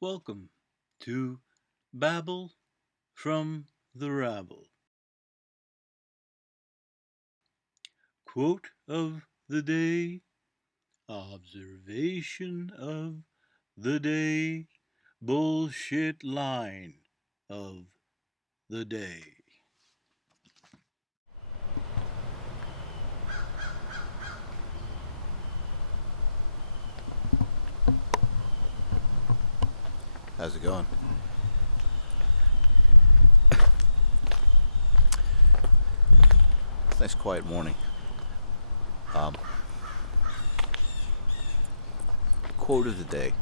Welcome to Babble from the Rabble. Quote of the day, observation of the day, bullshit line of the day. How's it going? It's a nice quiet morning. Quote of the day.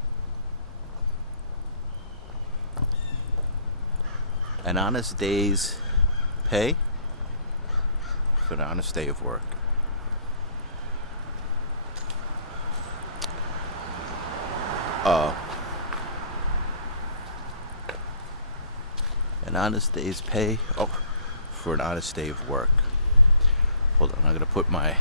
An honest day's pay for an honest day of work. An honest day's pay for an honest day of work. Hold on, I'm gonna put my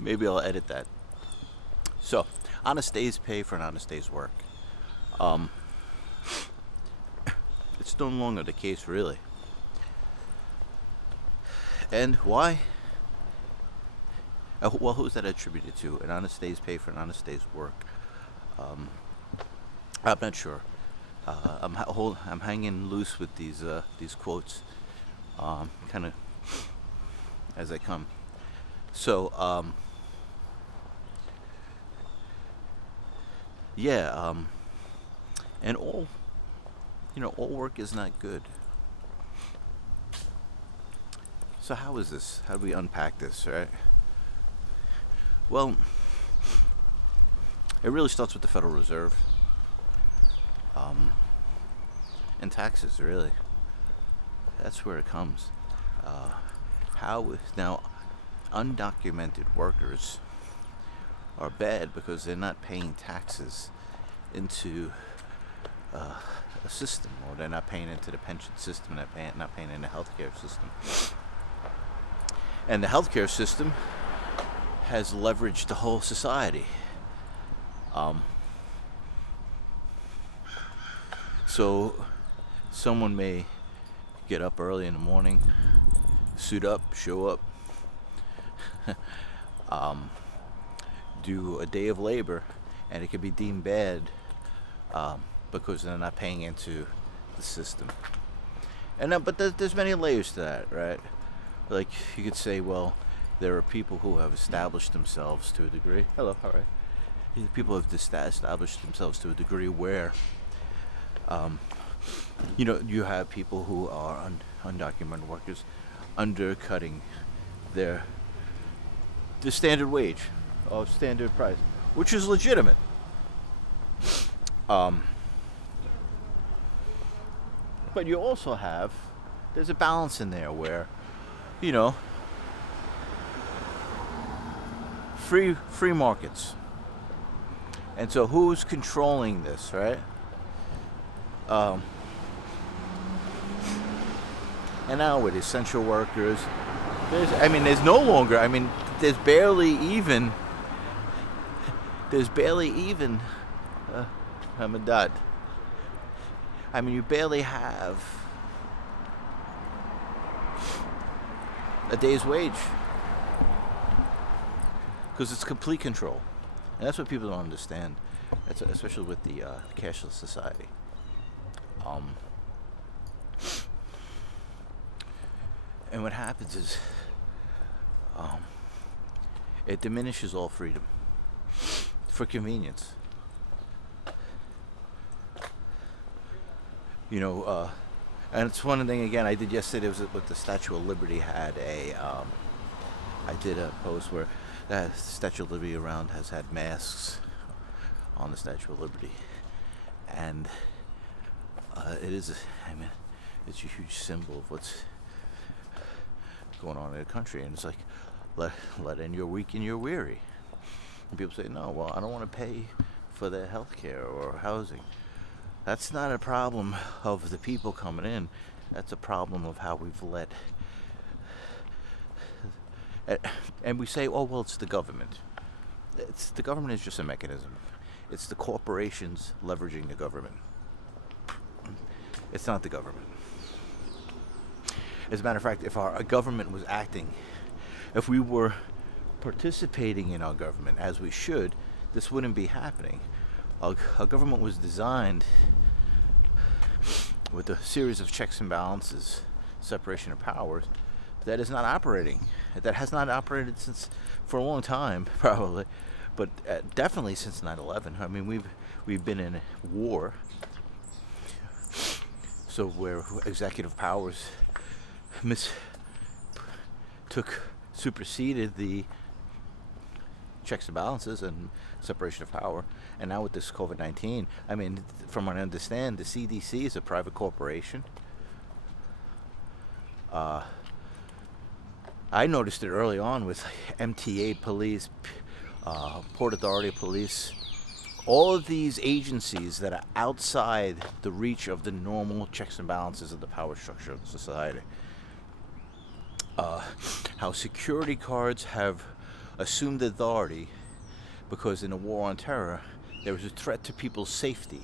maybe I'll edit that. So, honest day's pay for an honest day's work. It's no longer the case, really. And why? Well, who's that attributed to? An honest day's pay for an honest day's work. I'm not sure. I'm hanging loose with these quotes, kind of as they come. So, and all work is not good. So how is this? How do we unpack this, right? Well, it really starts with the Federal Reserve, and taxes, really. That's where it comes. Now, undocumented workers are bad because they're not paying taxes into a system, or they're not paying into the pension system, not paying in the healthcare system. And the healthcare system has leveraged the whole society. So someone may get up early in the morning, suit up, show up, do a day of labor, and it could be deemed bad because they're not paying into the system. But there's many layers to that, right? Like, you could say, well, there are people who have established themselves to a degree. Hello, all right. People have established themselves to a degree where, you have people who are undocumented workers undercutting the standard wage or standard price, which is legitimate. But you also have, there's a balance in there where, free markets. And so who's controlling this, right? And now with essential workers, there's barely even Hamadad. You barely have a day's wage because it's complete control, and that's what people don't understand. Especially with the cashless society. And what happens is, it diminishes all freedom for convenience. And it's one thing again I did yesterday was with the Statue of Liberty had I did a post where the Statue of Liberty around has had masks on the Statue of Liberty, and it is It's a huge symbol of what's going on in the country, and it's like, let in your weak and your weary. And people say, no, well, I don't want to pay for their health care or housing. That's not a problem of the people coming in. That's a problem of how we've let. And we say, oh, well, it's the government. The government is just a mechanism. It's the corporations leveraging the government. It's not the government. As a matter of fact, if our government was acting, if we were participating in our government as we should, this wouldn't be happening. Our government was designed with a series of checks and balances, separation of powers, that is not operating. That has not operated since, for a long time, probably, but definitely since 9/11. I mean, we've been in war, so where executive powers superseded the checks and balances and separation of power. And now with this COVID-19, I mean, from what I understand, the CDC is a private corporation. I noticed it early on with MTA police, Port Authority police, all of these agencies that are outside the reach of the normal checks and balances of the power structure of society. How security guards have assumed authority because in the war on terror, there was a threat to people's safety.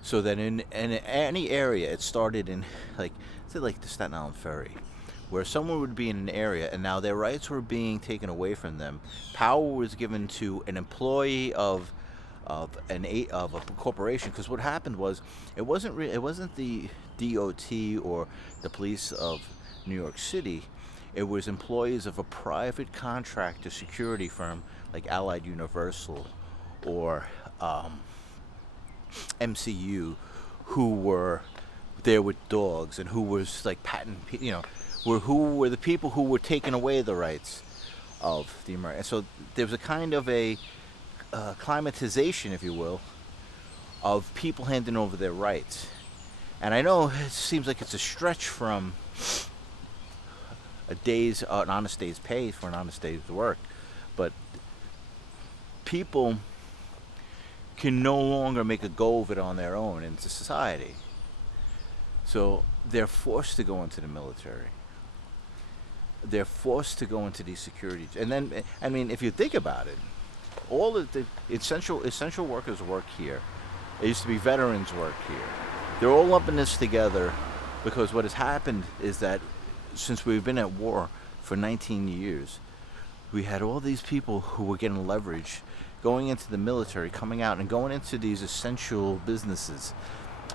So that in any area, it started in, like, say, like the Staten Island Ferry, where someone would be in an area and now their rights were being taken away from them. Power was given to an employee of a corporation, because what happened was it wasn't the DOT or the police of New York City. It was employees of a private contractor security firm like Allied Universal or MCU, who were there with dogs and who was like who were the people who were taking away the rights of the American. So there was a kind of a climatization, if you will, of people handing over their rights. And I know it seems like it's a stretch from an honest day's pay for an honest day's work, but people can no longer make a go of it on their own into society. So they're forced to go into the military. They're forced to go into these security. And then, I mean, if you think about it, all of the essential workers work here. It used to be veterans work here. They're all up in this together because what has happened is that since we've been at war for 19 years, we had all these people who were getting leverage, going into the military, coming out and going into these essential businesses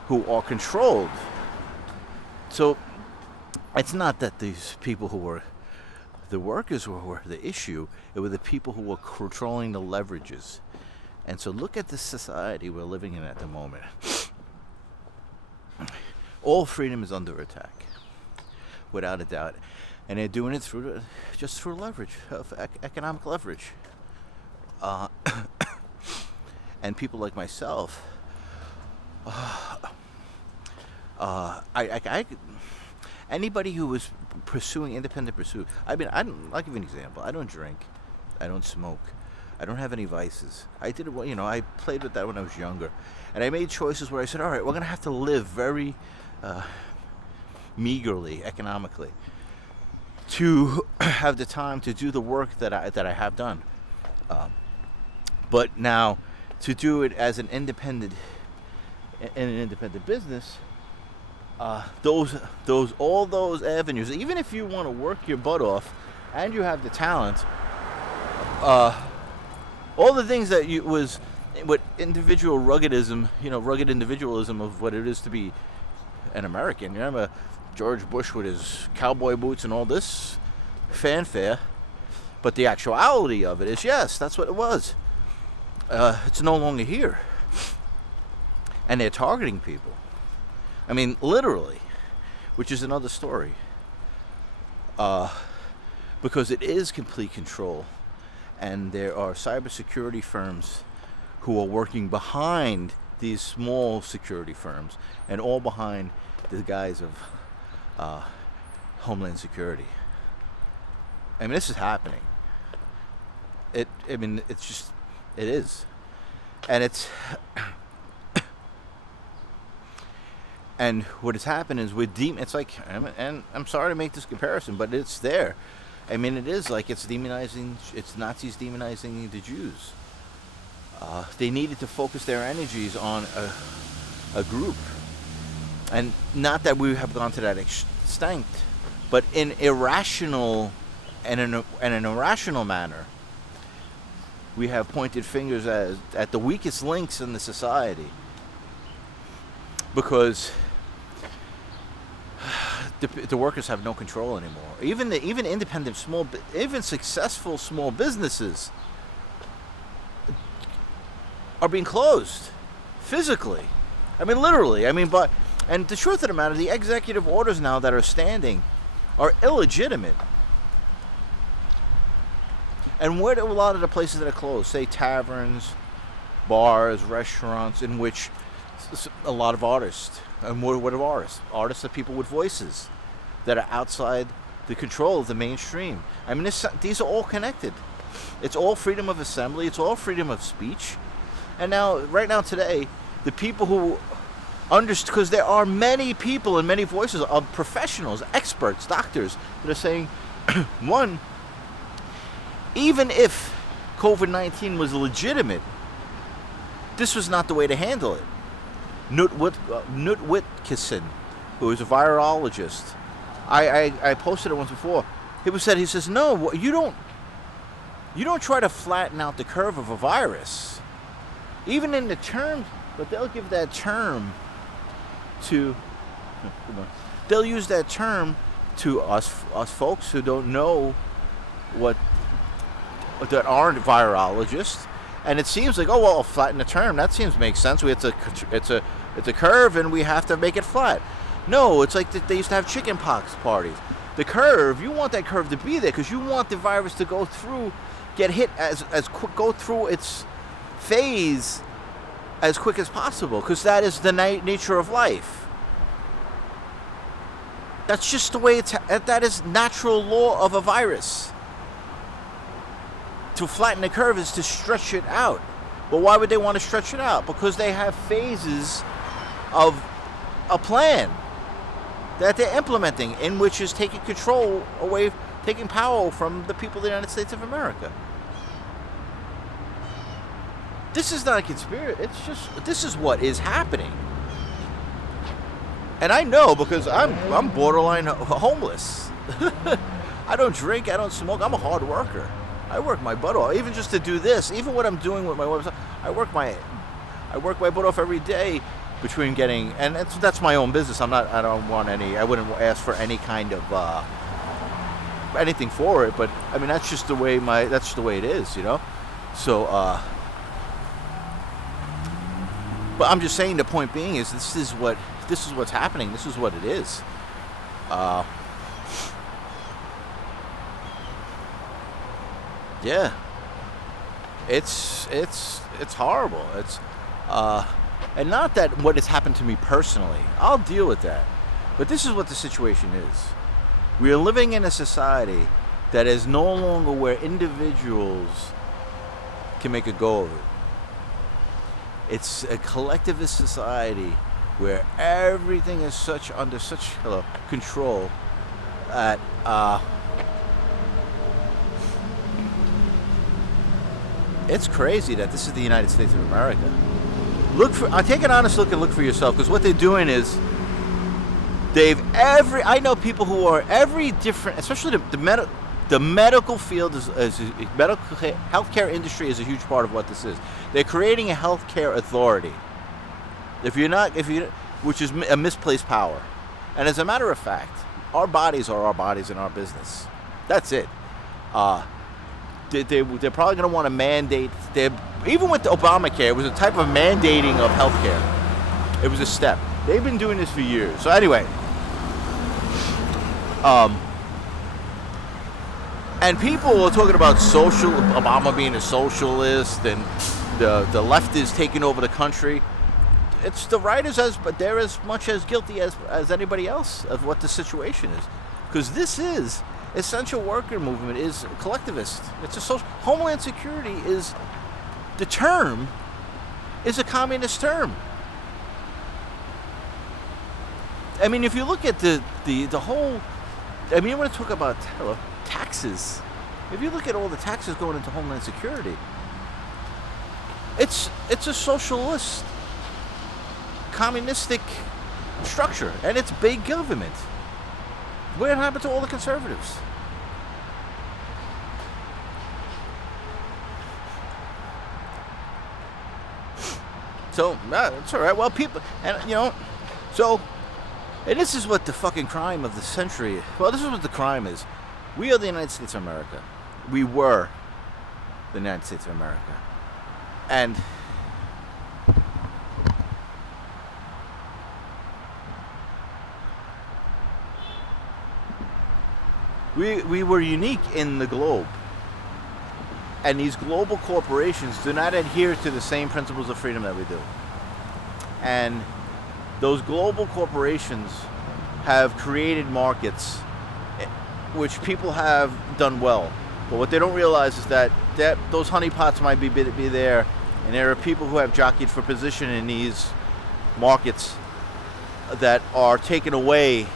who are controlled. So it's not that these people who were the workers were the issue, it were the people who were controlling the leverages. And so look at the society we're living in at the moment. All freedom is under attack, without a doubt. And they're doing it just through leverage, economic leverage. And people like myself, anybody who was pursuing independent pursuit. I mean, I'll give you an example. I don't drink. I don't smoke. I don't have any vices. I did it, I played with that when I was younger. And I made choices where I said, all right, we're going to have to live very meagerly, economically, to have the time to do the work that I have done. But now, to do it as an independent business, all those avenues, even if you want to work your butt off and you have the talent, all the things that what individual ruggedism, rugged individualism of what it is to be an American. You remember George Bush with his cowboy boots and all this fanfare, but the actuality of it is, yes, that's what it was. It's no longer here. And they're targeting people. I mean, literally, which is another story. Because it is complete control. And there are cybersecurity firms who are working behind these small security firms, and all behind the guise of Homeland Security. I mean, this is happening. It is. And it's... And what has happened is it's like, and I'm sorry to make this comparison, but it's there. I mean, it is like it's Nazis demonizing the Jews. They needed to focus their energies on a group. And not that we have gone to that extent, but in irrational and in an irrational manner, we have pointed fingers at the weakest links in the society. Because the workers have no control anymore. Even independent even successful small businesses are being closed physically. I mean, literally. I mean, and the truth of the matter, the executive orders now that are standing are illegitimate. And where do a lot of the places that are closed, say taverns, bars, restaurants, in which a lot of artists, and what are artists? Artists are people with voices that are outside the control of the mainstream. I mean, these are all connected. It's all freedom of assembly. It's all freedom of speech. And now, right now, today, the people who understand, because there are many people and many voices of professionals, experts, doctors, that are saying, one, even if COVID-19 was legitimate, this was not the way to handle it. Knut Wittkeson, who is a virologist, I posted it once before. He says, no, you don't try to flatten out the curve of a virus. Even in the term, but they'll give that term to, they'll use that term to us folks who don't know that aren't virologists. And it seems like, oh, well, flatten the term. That seems to make sense. It's a curve, and we have to make it flat. No, it's like they used to have chicken pox parties. The curve, you want that curve to be there because you want the virus to go through, get hit as quick, go through its phase as quick as possible, because that is the nature of life. That's just the way that is natural law of a virus. To flatten the curve is to stretch it out. But why would they want to stretch it out? Because they have phases of a plan that they're implementing, in which is taking control away, taking power from the people of the United States of America. This is not a conspiracy. This is what is happening. And I know, because I'm borderline homeless. I don't drink, I don't smoke, I'm a hard worker. I work my butt off, even just to do this. Even what I'm doing with my website, I work my butt off every day between getting, and that's my own business. I wouldn't ask for any kind of anything for it. But I mean, that's just the way it is, you know. So, but I'm just saying, the point being is this is what's happening. This is what it is. Yeah, it's horrible. It's and not that what has happened to me personally. I'll deal with that. But this is what the situation is. We are living in a society that is no longer where individuals can make a go of it. It's a collectivist society where everything is under such control that it's crazy that this is the United States of America. Take an honest look and look for yourself, because what they're doing is I know people who are every different, especially the medical field medical healthcare industry is a huge part of what this is. They're creating a healthcare authority. Which is a misplaced power. And as a matter of fact, our bodies are our bodies in our business. That's it. They're probably going to want to mandate. Even with the Obamacare, it was a type of mandating of healthcare. It was a step. They've been doing this for years. So anyway, and people are talking about Obama being a socialist, and the left is taking over the country. it's the writers but they're as much as guilty as anybody else of what the situation is, because this is essential worker movement is collectivist. It's a social homeland security is the term is a communist term. I mean, if you look at the whole, I mean, you want to talk about taxes. If you look at all the taxes going into Homeland Security, it's a socialist, communistic structure, and it's big government. What happened to all the conservatives? So it's all right. Well, people, and and this is what the fucking crime of the century. Well, this is what the crime is. We are the United States of America. We were the United States of America. And we were unique in the globe. And these global corporations do not adhere to the same principles of freedom that we do. And those global corporations have created markets which people have done well. But what they don't realize is that those honeypots might be there, and there are people who have jockeyed for position in these markets that are taken away,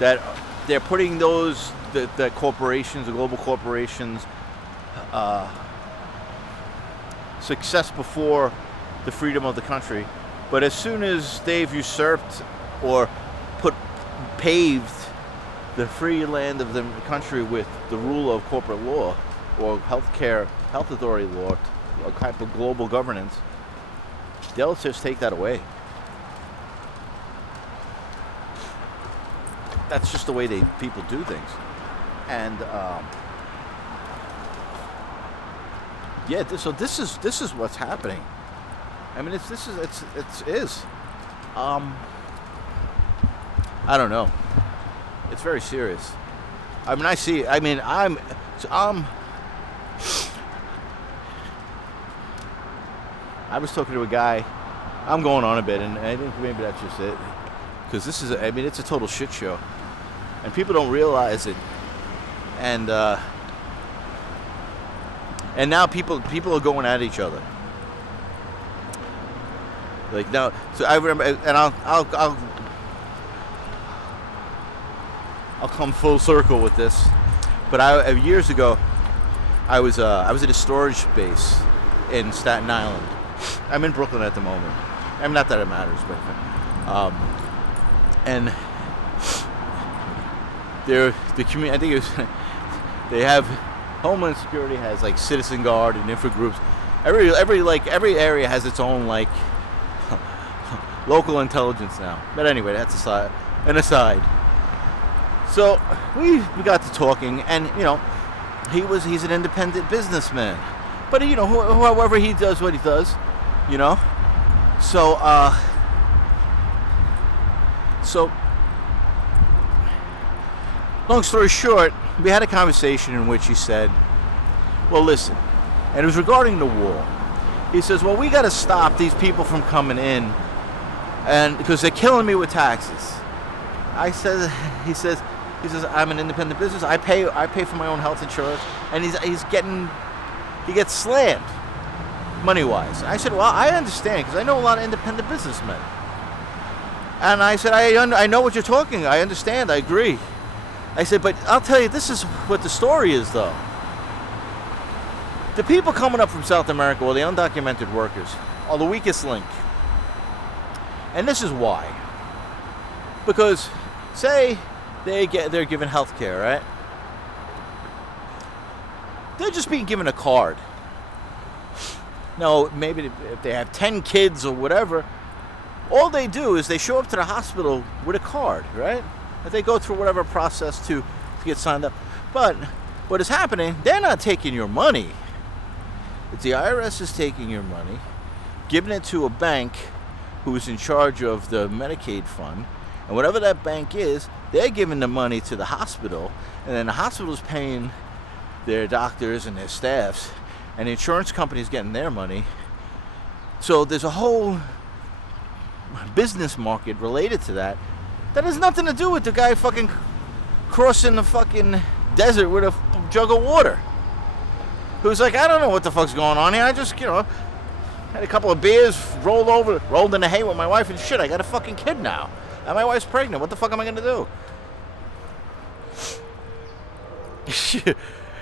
that they're putting the corporations, the global corporations, success before the freedom of the country. But as soon as they've usurped or paved the free land of the country with the rule of corporate law or health authority law, a type of global governance, they'll just take that away. That's just the way people do things. And so this is what's happening. I mean, it is. I don't know. It's very serious. I mean, I was talking to a guy. I'm going on a bit, and I think maybe that's just it. Because it's a total shit show. And people don't realize it. And now people are going at each other. Like now, so I remember, and I'll come full circle with this. But years ago, I was at a storage base in Staten Island. I'm in Brooklyn at the moment. I mean, not that it matters, but and the community. I think it was they have Homeland Security has like Citizen Guard and different groups. Every area has its own like local intelligence now. But anyway, that's an aside. So we got to talking, and he's an independent businessman, but however he does what he does, So long story short, we had a conversation in which he said, well, listen, and it was regarding the wall. He says, well, we got to stop these people from coming in, and because they're killing me with taxes. He says, I'm an independent business. I pay for my own health insurance, and he gets slammed money-wise. I said, well, I understand, because I know a lot of independent businessmen. And I said, I know what you're talking. I understand. I agree. I said, but I'll tell you, this is what the story is, though. The people coming up from South America, or the undocumented workers, are the weakest link. And this is why. Because, say, they're given health care, right? They're just being given a card. Now, maybe if they have 10 kids or whatever, all they do is they show up to the hospital with a card, right? If they go through whatever process to get signed up. But what is happening, they're not taking your money. It's the IRS is taking your money, giving it to a bank who is in charge of the Medicaid fund, and whatever that bank is, they're giving the money to the hospital, and then the hospital is paying their doctors and their staffs, and the insurance company is getting their money. So there's a whole business market related to that has nothing to do with the guy fucking crossing the fucking desert with a jug of water. Who's like, I don't know what the fuck's going on here. I just, had a couple of beers, rolled in the hay with my wife, and shit, I got a fucking kid now. And my wife's pregnant. What the fuck am I going to do?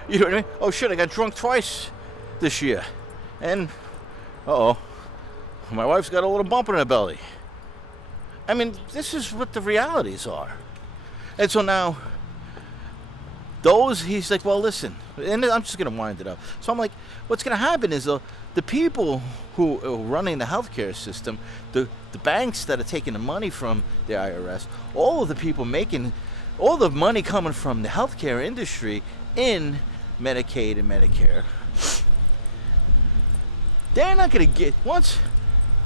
You know what I mean? Oh shit, I got drunk twice this year. And, my wife's got a little bump in her belly. I mean, this is what the realities are. And so now, he's like, well, listen, and I'm just going to wind it up. So I'm like, what's going to happen is the people who are running the healthcare system, the banks that are taking the money from the IRS, all of the people making, all the money coming from the healthcare industry in Medicaid and Medicare, they're not going to get, once,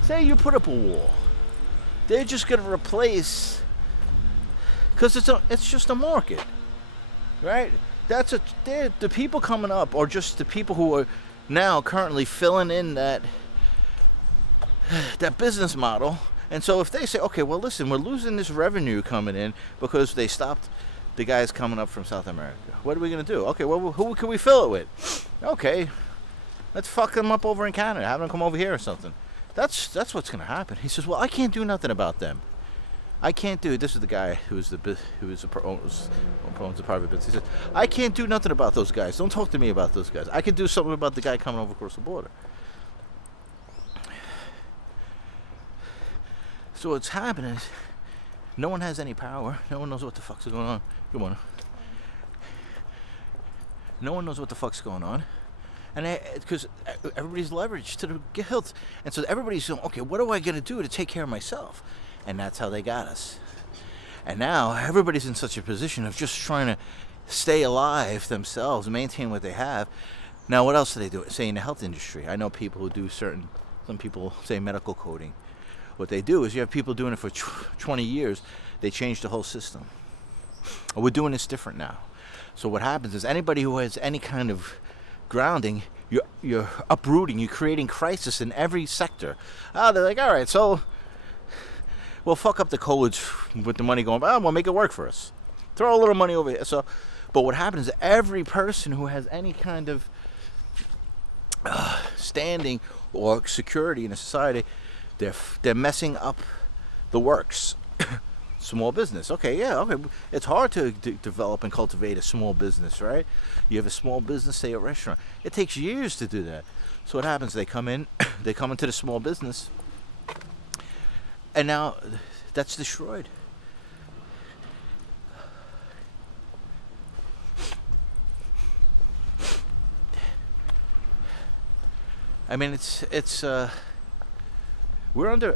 say you put up a wall, they're just going to replace, because it's just a market. Right? The people coming up are just the people who are now currently filling in that business model. And so if they say, okay, well, listen, we're losing this revenue coming in because they stopped the guys coming up from South America. What are we going to do? Okay, well, who can we fill it with? Okay, let's fuck them up over in Canada. Have them come over here or something. That's what's going to happen. He says, well, I can't do nothing about them. I can't do it. This is the guy owns the private business. He said, I can't do nothing about those guys. Don't talk to me about those guys. I can do something about the guy coming over across the border. So what's happening is no one has any power. No one knows what the fuck's going on. Good morning. No one knows what the fuck's going on. And because everybody's leveraged to the guilt. And so everybody's saying, okay, what am I going to do to take care of myself? And that's how they got us. And now everybody's in such a position of just trying to stay alive themselves, maintain what they have. Now, what else do they do? Say in the health industry. I know people who do some people say medical coding. What they do is you have people doing it for 20 years. They change the whole system. We're doing this different now. So what happens is anybody who has any kind of grounding, you're uprooting, you're creating crisis in every sector. They're like, all right, so we'll fuck up the college with the money going, we'll make it work for us. Throw a little money over here. So, but what happens is every person who has any kind of standing or security in a society, they're messing up the works. Small business. Okay. It's hard to develop and cultivate a small business, right? You have a small business, say a restaurant. It takes years to do that. So what happens? They come into the small business, and now that's destroyed. I mean, we're under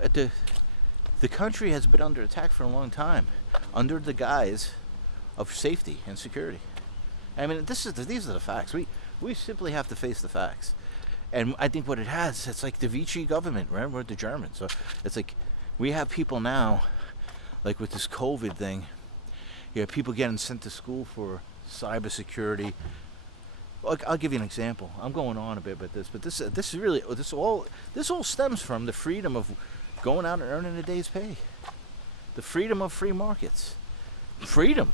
the country has been under attack for a long time, under the guise of safety and security. I mean, these are the facts. We simply have to face the facts. And I think what it has, it's like the Vichy government, right? We're the Germans. So it's like we have people now, like with this COVID thing, you have people getting sent to school for cybersecurity. I'll give you an example. I'm going on a bit about this, but this all stems from the freedom of going out and earning a day's pay. The freedom of free markets. Freedom.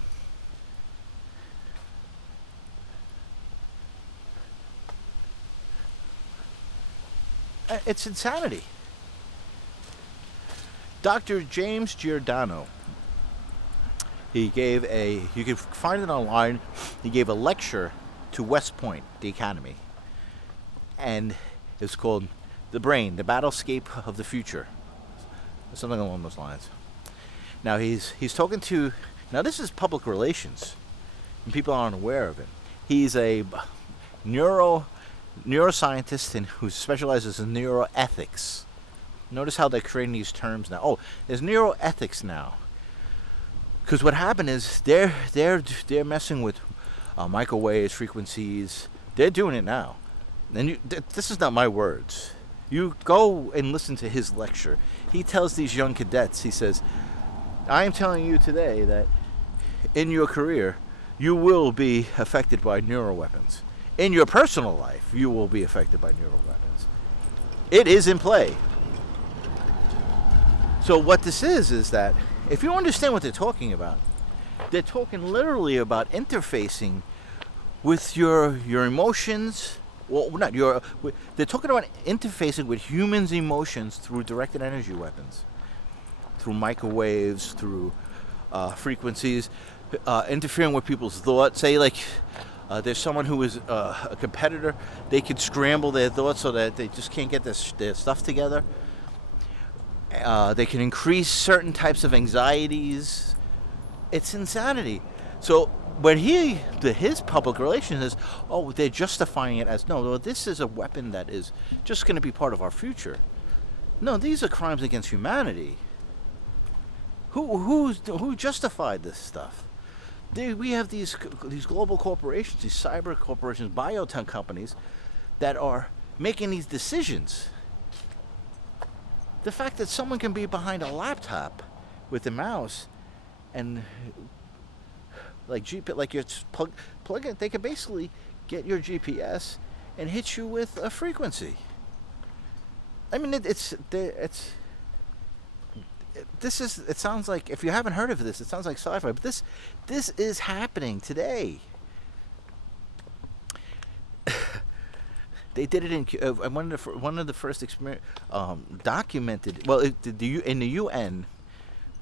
It's insanity. Dr. James Giordano, you can find it online, he gave a lecture to West Point, the Academy. And it's called The Brain, the Battlescape of the Future. Something along those lines. Now he's talking to, now this is public relations, and people aren't aware of it. He's a neuroscientist who specializes in neuroethics. Notice how they're creating these terms now. Oh, there's neuroethics now. Because what happened is they're messing with microwaves, frequencies. They're doing it now. And this is not my words. You go and listen to his lecture. He tells these young cadets, he says, I am telling you today that in your career, you will be affected by neuroweapons. In your personal life, you will be affected by neuroweapons. It is in play. So what this is that if you understand what they're talking about, they're talking literally about interfacing with your emotions. Well, not your. They're talking about interfacing with humans' emotions through directed energy weapons, through microwaves, through frequencies, interfering with people's thoughts. Say like there's someone who is a competitor, they could scramble their thoughts so that they just can't get their stuff together. They can increase certain types of anxieties. It's insanity. So when his public relations is, oh, they're justifying it as, no, this is a weapon that is just going to be part of our future. No, these are crimes against humanity. Who justified this stuff? We have these global corporations, these cyber corporations, biotech companies that are making these decisions. The fact that someone can be behind a laptop with a mouse and like you plug it, they can basically get your GPS and hit you with a frequency. I mean, it sounds like, if you haven't heard of this, it sounds like sci-fi, but this is happening today. They did it in one of the first documented. Well, in the UN,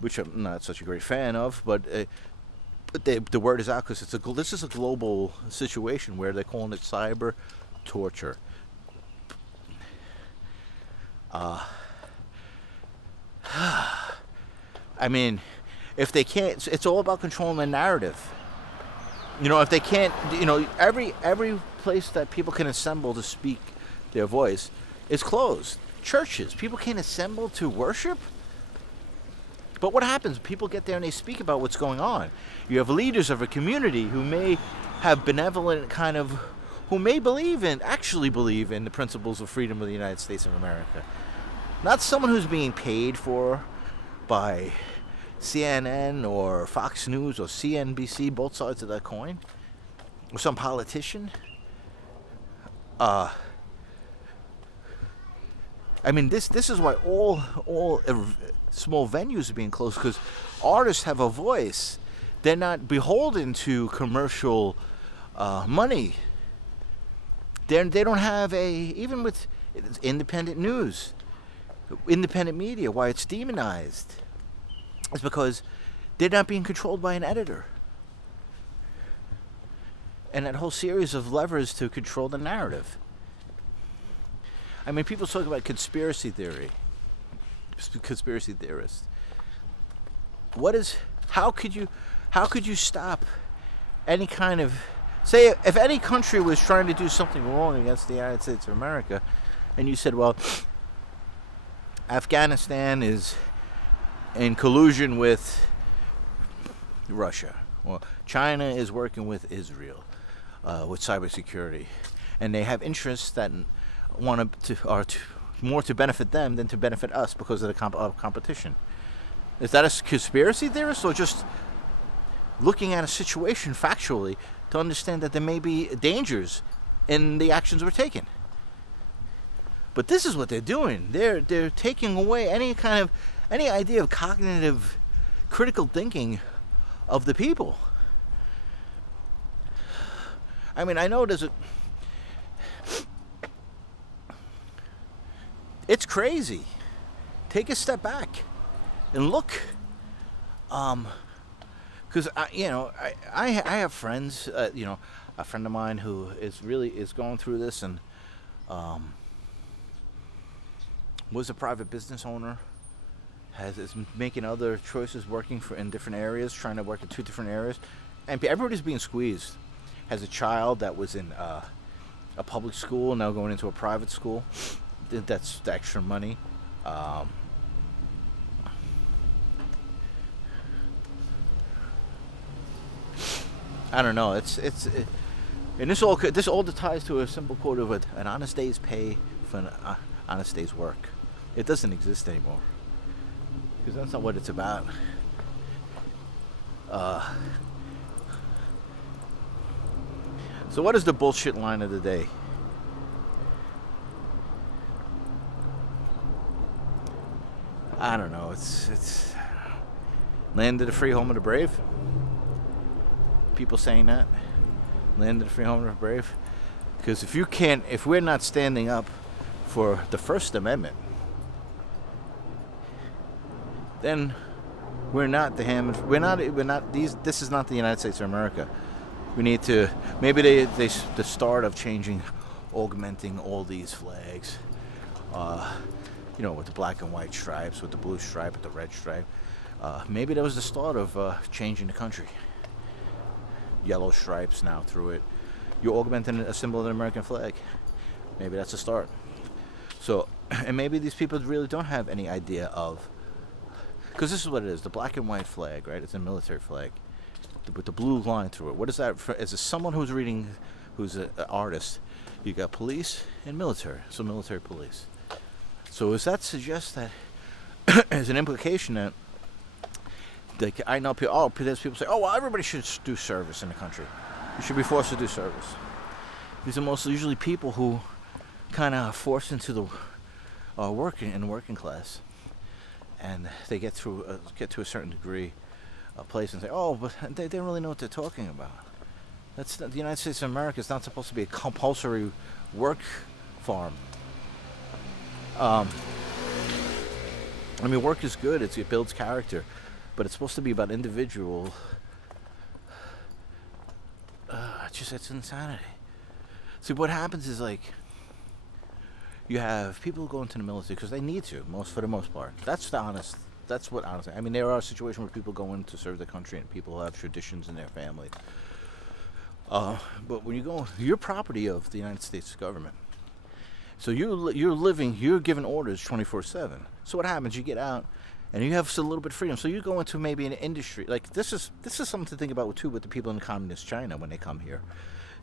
which I'm not such a great fan of, but the word is out because this is a global situation where they're calling it cyber torture. I mean, if they can't, it's all about controlling the narrative. You know, if they can't, you know, every place that people can assemble to speak their voice is closed. Churches, people can't assemble to worship. But what happens? People get there and they speak about what's going on. You have leaders of a community who may have benevolent who may actually believe in the principles of freedom of the United States of America. Not someone who's being paid for by CNN or Fox News or CNBC, both sides of that coin, or some politician. I mean, this is why all small venues are being closed, because artists have a voice. They're not beholden to commercial money. They don't have even with independent news, independent media, why it's demonized. It's because they're not being controlled by an editor. And that whole series of levers to control the narrative. I mean, people talk about conspiracy theory. Conspiracy theorists. How could you stop any kind of, say, if any country was trying to do something wrong against the United States of America, and you said, well, Afghanistan is in collusion with Russia, or China is working with Israel with cybersecurity, and they have interests that more to benefit them than to benefit us because of the competition. Is that a conspiracy theorist, or just looking at a situation factually to understand that there may be dangers in the actions we're taking? But this is what they're doing. They're taking away any idea of cognitive, critical thinking of the people. I mean, I know it's crazy. Take a step back and look. Because I have friends. A friend of mine who is going through this and was a private business owner. Is making other choices, working in different areas, trying to work in 2 different areas, and everybody's being squeezed. Has a child that was in a public school, now going into a private school. That's the extra money. I don't know. And this all ties to a simple quote of an honest day's pay for an honest day's work. It doesn't exist anymore. Because that's not what it's about. So what is the bullshit line of the day? I don't know. It's land of the free, home of the brave. People saying that, land of the free, home of the brave. Because if we're not standing up for the First Amendment, then we're not the ham. We're not these. This is not the United States of America. We need to maybe the start of changing, augmenting all these flags. With the black and white stripes, with the blue stripe, with the red stripe. Maybe that was the start of changing the country. Yellow stripes now through it. You're augmenting a symbol of the American flag. Maybe that's a start. So, and maybe these people really don't have any idea of, because this is what it is, the black and white flag, right? It's a military flag with the blue line through it. What is that? As someone who's reading, who's an artist, you got police and military, so military police. So does that suggest that as an implication that, like, I know there's people say, oh, well, everybody should do service in the country. You should be forced to do service. These are mostly usually people who kind of forced into the working class, and they get to a certain degree of place and say, oh, but they don't really know what they're talking about. That's not, the United States of America is not supposed to be a compulsory work farm. Work is good. It builds character, but it's supposed to be about individual. It's insanity. See, what happens is, like, you have people who go into the military because they need to, for the most part. That's what honestly. There are situations where people go in to serve the country and people have traditions in their family. But when you go, you're property of the United States government. So you're given orders 24/7. So what happens? You get out, and you have a little bit of freedom. So you go into maybe an industry like this is something to think about too with the people in communist China when they come here.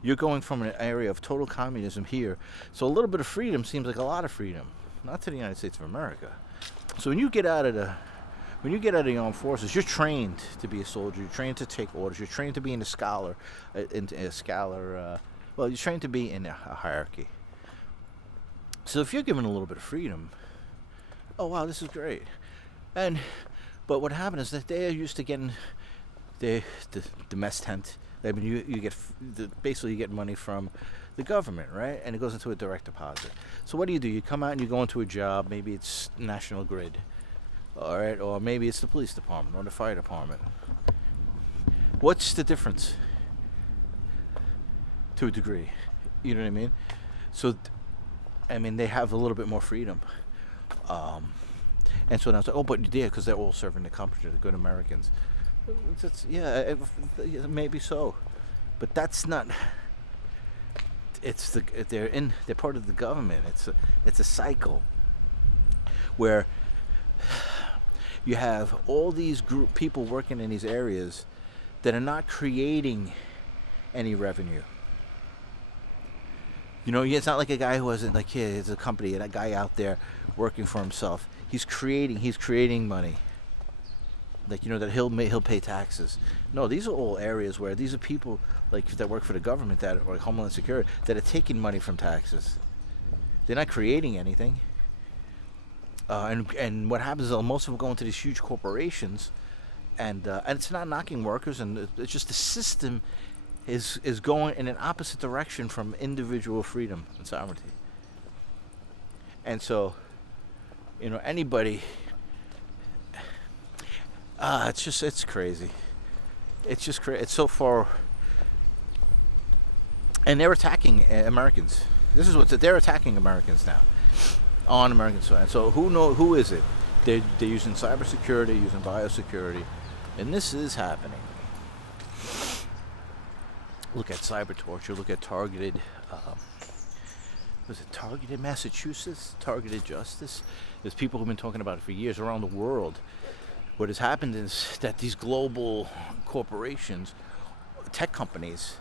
You're going from an area of total communism here, so a little bit of freedom seems like a lot of freedom, not to the United States of America. So when you get out of the armed forces, you're trained to be a soldier. You're trained to take orders. You're trained to be you're trained to be in a hierarchy. So if you're given a little bit of freedom, oh wow, this is great. But what happened is that they are used to getting the mess tent. You get basically you get money from the government, right? And it goes into a direct deposit. So what do? You come out and you go into a job. Maybe it's National Grid, all right, or maybe it's the police department or the fire department. What's the difference? To a degree, you know what I mean? So, they have a little bit more freedom. And so now it's like, oh, but yeah, because they're all serving the country, the good Americans. Maybe so, but that's not. They're part of the government. It's a cycle where you have all these people working in these areas that are not creating any revenue. It's not like a guy who hasn't, like, here, it's a company and a guy out there working for himself. He's creating money. Like, that he'll pay taxes. No, these are all areas where these are people like that work for the government, that, or Homeland Security, that are taking money from taxes. They're not creating anything. And what happens is most of them go into these huge corporations, and it's not knocking workers, and it's just the system is going in an opposite direction from individual freedom and sovereignty. And so, anybody. It's crazy. It's just crazy. It's so far. And they're attacking Americans. This is they're attacking Americans now on American soil. So who is it? They're using cybersecurity, using biosecurity, and this is happening. Look at cyber torture. Look at targeted. Was it targeted Massachusetts? Targeted justice. There's people who've been talking about it for years around the world. What has happened is that these global corporations, tech companies,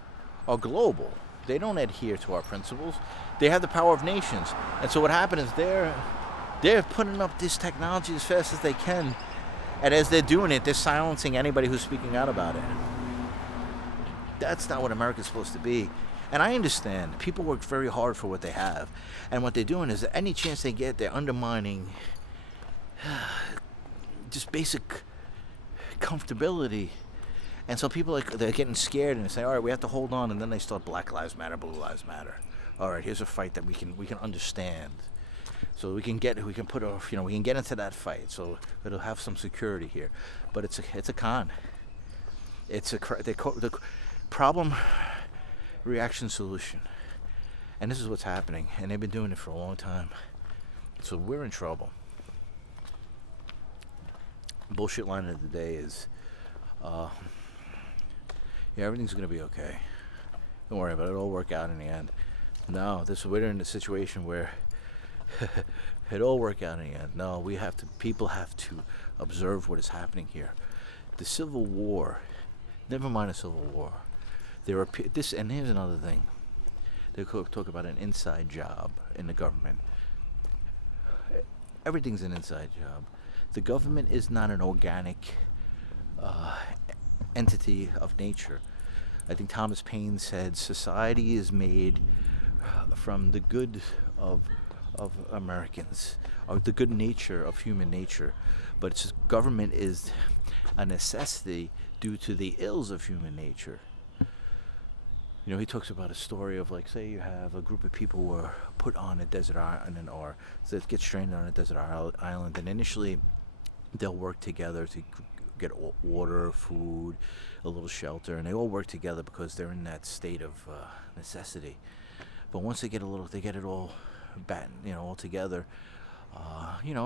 are global. They don't adhere to our principles. They have the power of nations. And so what happened is they're putting up this technology as fast as they can. And as they're doing it, they're silencing anybody who's speaking out about it. That's not what America's supposed to be. And I understand. People work very hard for what they have. And what they're doing is that any chance they get, they're undermining just basic comfortability. And so people they're getting scared and they say, all right, we have to hold on, and then they start Black Lives Matter, Blue Lives Matter. All right, here's a fight that we can understand. So we can get into that fight. So it'll have some security here, but it's a con. It's the problem reaction solution, and this is what's happening. And they've been doing it for a long time. So we're in trouble. Bullshit line of the day is, yeah, everything's gonna be okay. Don't worry about it. It'll work out in the end. No, we're in a situation where it'll work out in the end. No, people have to observe what is happening here. The Civil War, never mind a Civil War. And here's another thing. They talk about an inside job in the government. Everything's an inside job. The government is not an organic entity of nature. I think Thomas Paine said society is made from the good of Americans, or the good nature of human nature, but government is a necessity due to the ills of human nature. You know, he talks about a story of, like, say you have a group of people who are put on a desert island, or so get stranded on a desert island, and initially they'll work together to get water, food, a little shelter, and they all work together because they're in that state of necessity. But once they get it all all together,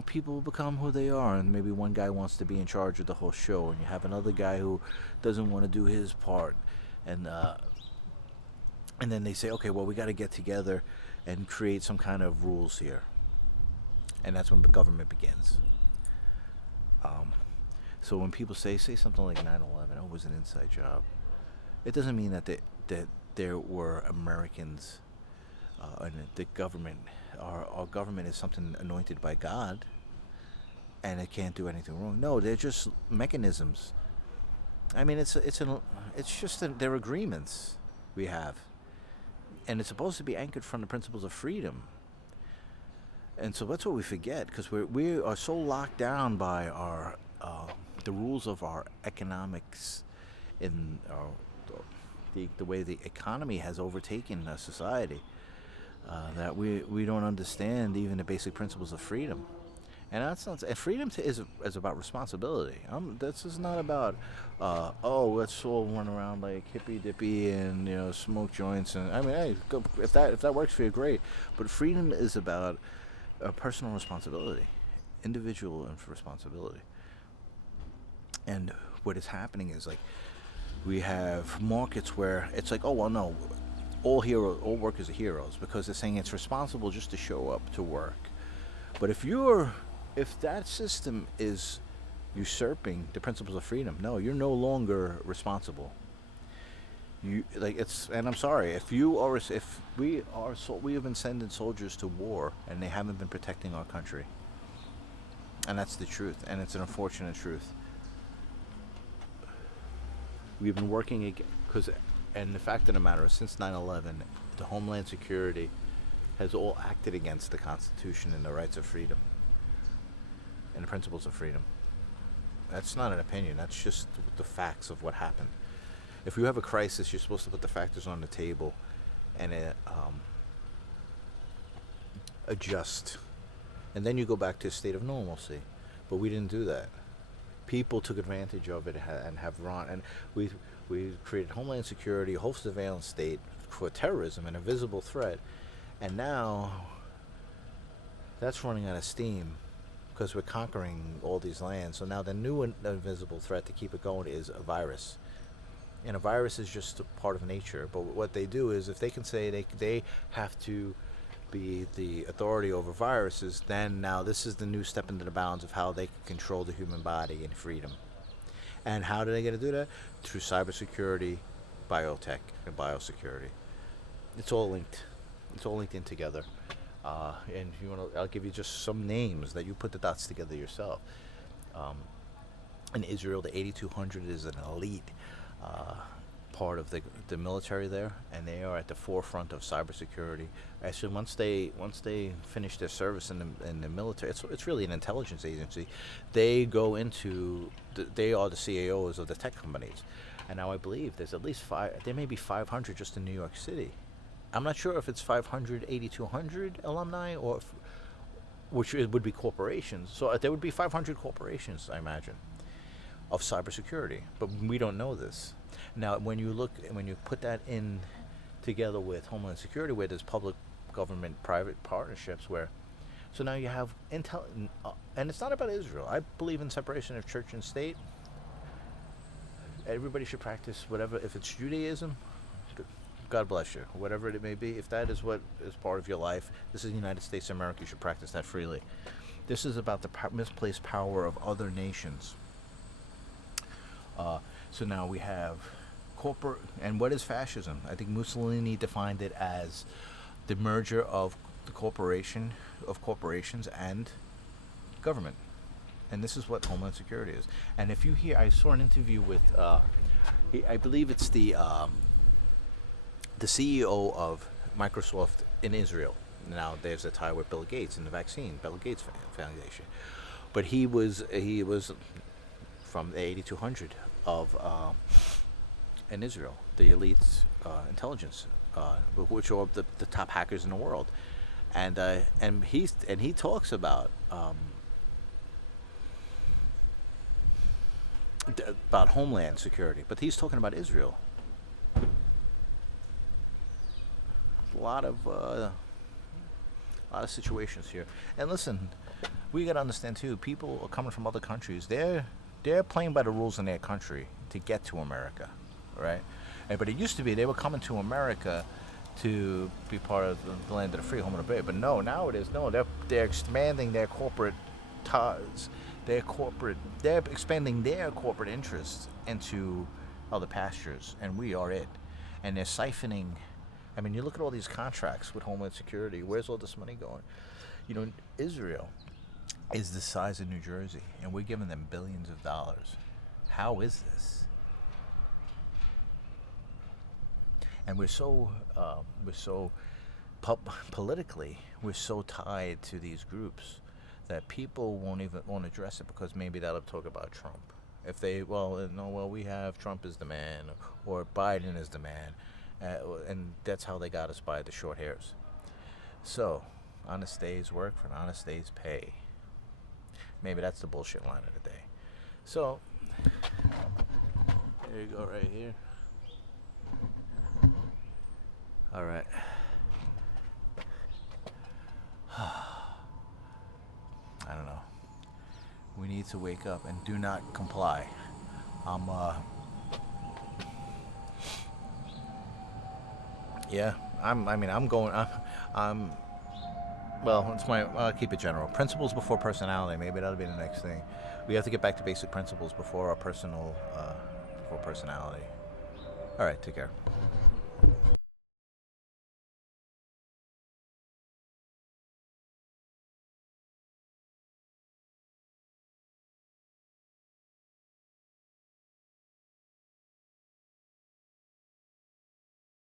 people become who they are, and maybe one guy wants to be in charge of the whole show, and you have another guy who doesn't want to do his part, and then they say, okay, well, we got to get together and create some kind of rules here, and that's when the government begins. So when people say something like 9/11, it was an inside job, it doesn't mean that there were Americans and the government. Our government is something anointed by God, and it can't do anything wrong. No, they're just mechanisms. I mean, they're agreements we have, and it's supposed to be anchored from the principles of freedom. And so that's what we forget, because we are so locked down by our the rules of our economics, in the way the economy has overtaken society, that we don't understand even the basic principles of freedom. And that's not. And freedom is about responsibility. This is not about, let's all run around like hippy dippy and smoke joints. And I mean, hey, if that works for you, great. But freedom is about personal responsibility, individual responsibility. And what is happening is, like, we have markets where it's like, oh well, no, all workers are heroes, because they're saying it's responsible just to show up to work. But if that system is usurping the principles of freedom, no, you're no longer responsible. And I'm sorry, if we have been sending soldiers to war and they haven't been protecting our country, and that's the truth, and it's an unfortunate truth. We've been working and the fact of the matter is, since 9/11, the Homeland Security has all acted against the Constitution and the rights of freedom and the principles of freedom. That's not an opinion. That's just the facts of what happened. If you have a crisis, you're supposed to put the factors on the table and adjust. And then you go back to a state of normalcy. But we didn't do that. People took advantage of it and have run. And we created Homeland Security, a whole surveillance state for terrorism, an invisible threat. And now that's running out of steam, because we're conquering all these lands. So now the new invisible threat to keep it going is a virus. And a virus is just a part of nature. But what they do is, if they can say they have to be the authority over viruses, then now this is the new step into the bounds of how they can control the human body and freedom. And how are they going to do that? Through cybersecurity, biotech, and biosecurity. It's all linked. It's all linked in together. And if you want to, I'll give you just some names that you put the dots together yourself. In Israel, the 8200 is an elite part of the military there, and they are at the forefront of cybersecurity. Actually, once they finish their service in the military, it's really an intelligence agency. They go into they are the CEOs of the tech companies, and now I believe there's at least there may be 500 just in New York City. I'm not sure if it's 500, 8,200 alumni, or which would be corporations. So there would be 500 corporations, I imagine, of cybersecurity, but we don't know this. Now, when you put that in together with Homeland Security, where there's public, government, private partnerships, so now you have intel, and it's not about Israel. I believe in separation of church and state. Everybody should practice whatever. If it's Judaism, God bless you. Whatever it may be, if that is what is part of your life, this is the United States of America. You should practice that freely. This is about the misplaced power of other nations. So now we have corporate, and what is fascism? I think Mussolini defined it as the merger of corporations and government, and this is what Homeland Security is. And if you hear, I saw an interview with, I believe it's the CEO of Microsoft in Israel. Now there's a tie with Bill Gates and the vaccine, Bill Gates Foundation, but he was from the 8200 of in Israel, the elite intelligence, which are the top hackers in the world, and he talks about Homeland Security, but he's talking about Israel. A lot of situations here, and listen, we gotta understand too. People are coming from other countries. They're playing by the rules in their country to get to America, right? But it used to be they were coming to America to be part of the land of the free, home of the brave. But no, nowadays, no, they're expanding their corporate ties, they're expanding their corporate interests into other pastures, and we are it. And they're siphoning. I mean, you look at all these contracts with Homeland Security. Where's all this money going? You know, Israel is the size of New Jersey, and we're giving them billions of dollars. How is this? And we're so politically, we're so tied to these groups that people won't address it, because maybe that'll talk about Trump. If they, we have Trump is the man, or Biden is the man, and that's how they got us by the short hairs. So, honest days work for an honest day's pay. Maybe that's the bullshit line of the day. So, there you go, right here. All right. I don't know. We need to wake up and do not comply. I'm it's I'll keep it general. Principles before personality. Maybe that'll be the next thing. We have to get back to basic principles before our before personality. All right, take care.